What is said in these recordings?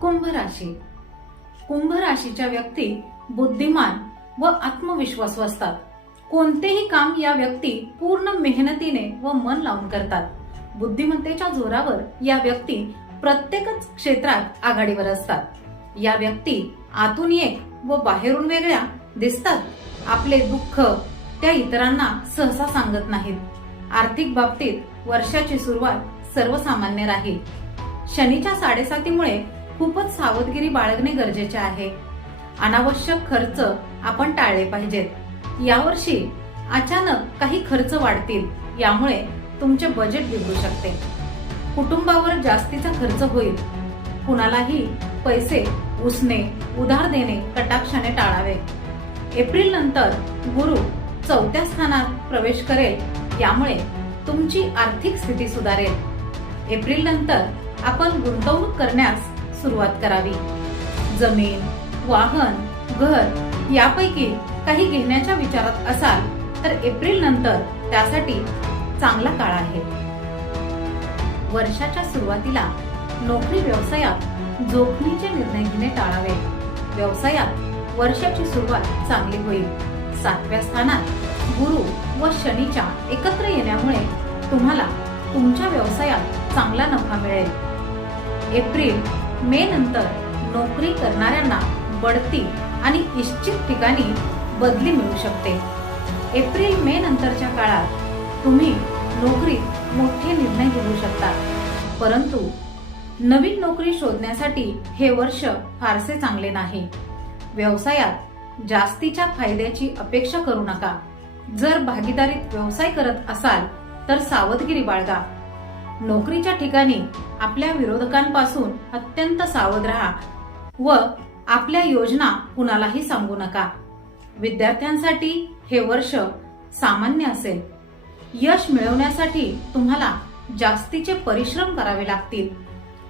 कुंभ राशी. कुंभ राशीच्या व्यक्ती बुद्धिमान व आत्मविश्वासू असतात. कोणतेही काम या व्यक्ती पूर्ण मेहनतीने व मन लावून करतात. बुद्धिमत्तेच्या जोरावर या व्यक्ती प्रत्येकच क्षेत्रात आघाडीवर असतात. या व्यक्ती आतून एक व बाहेरून वेगळ्या दिसतात. आपले दुःख त्या इतरांना सहसा सांगत नाहीत. आर्थिक बाबतीत वर्षाची सुरुवात सर्वसामान्य राहील. शनीच्या साडेसातीमुळे खूपच सावधगिरी बाळगणे गरजेचे आहे. अनावश्यक खर्च आपण टाळले पाहिजेत. यावर्षी अचानक काही खर्च वाढतील यामुळे तुमचे बजेट बिघडू शकते. कुटुंबावर जास्तीचा खर्च होईल. कुणालाही पैसे उसने उधार देणे कटाक्षाने टाळावे. एप्रिल नंतर गुरु चौथ्या स्थानात प्रवेश करेल यामुळे तुमची आर्थिक स्थिती सुधारेल. एप्रिल नंतर आपण गुंतवणूक करण्यास सुरुवात करावी. जमीन वाहन घर यापैकी काही घेण्याच्या विचारात असाल तर एप्रिल नंतर त्यासाठी चांगला काळ आहे. वर्षाच्या सुरुवातीला नोकरी व्यवसायात जोखमीचे निर्णय घेणे टाळावे. व्यवसायात वर्षाची सुरुवात चांगली होईल. सातव्या स्थानात गुरु व शनीच्या एकत्र येण्यामुळे तुम्हाला तुमच्या व्यवसायात चांगला नफा मिळेल. एप्रिल मे नंतर नोकरी करणाऱ्यांना बढती आणि इच्छित ठिकाणी बदली मिळू शकते. एप्रिल मे नंतरच्या काळात तुम्ही नोकरीत मोठे निर्णय घेऊ शकता. परंतु नवीन नोकरी शोधण्यासाठी हे वर्ष फारसे चांगले नाही. व्यवसायात जास्तीच्या फायद्याची अपेक्षा करू नका. जर भागीदारीत व्यवसाय करत असाल तर सावधगिरी बाळगा. नोकरीच्या ठिकाणी आपल्या विरोधकांपासून अत्यंत सावध राहा व आपल्या योजना कुणालाही सांगू नका. विद्यार्थ्यांसाठी हे वर्ष सामान्य असेल. यश मिळवण्यासाठी तुम्हाला जास्तीचे परिश्रम करावे लागतील.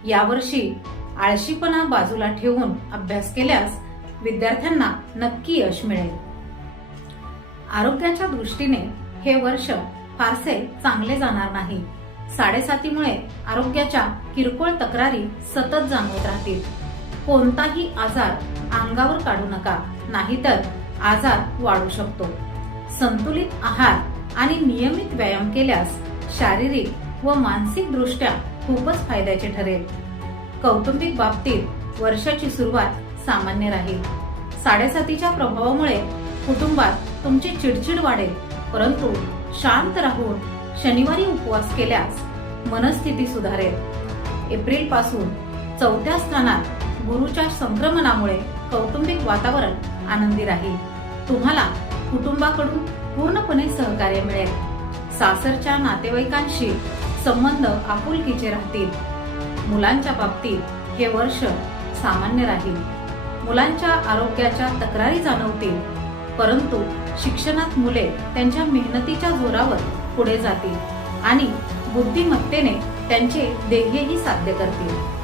यावर्षी आळशीपणा बाजूला ठेवून अभ्यास केल्यास विद्यार्थ्यांना नक्की यश मिळेल. आरोग्याच्या दृष्टीने हे वर्ष फारसे चांगले जाणार नाही. साडेसातीमुळे आरोग्याच्या किरकोळ तक्रारी सतत जाणवत राहतील. कोणताही आजार अंगावर काढू नका नाहीतर आजार वाढू शकतो. संतुलित आहार आणि नियमित व्यायाम केल्यास शारीरिक व मानसिक दृष्ट्या खूपच फायद्याचे ठरेल. कौटुंबिक बाबतीत वर्षाची सुरुवात सामान्य राहील. साडेसातीच्या प्रभावामुळे कुटुंबात तुमची चिडचिड वाढेल परंतु शांत राहून शनिवारी उपवास केल्यास मनस्थिती सुधारेल. एप्रिलपासून चौथ्या स्थानात गुरुच्या संक्रमणामुळे कौटुंबिक वातावरण आनंदी राहील. तुम्हाला कुटुंबाकडून पूर्णपणे सहकार्य मिळेल. सासरच्या नातेवाईकांशी संबंध आपुलकीचे राहतील. मुलांच्या बाबतीत हे वर्ष सामान्य राहील. मुलांच्या आरोग्याच्या तक्रारी जाणवतील. परंतु शिक्षणात मुले त्यांच्या मेहनतीच्या जोरावर पुढे जातील आणि बुद्धिमत्तेने त्यांचे ध्येयही साध्य करतील.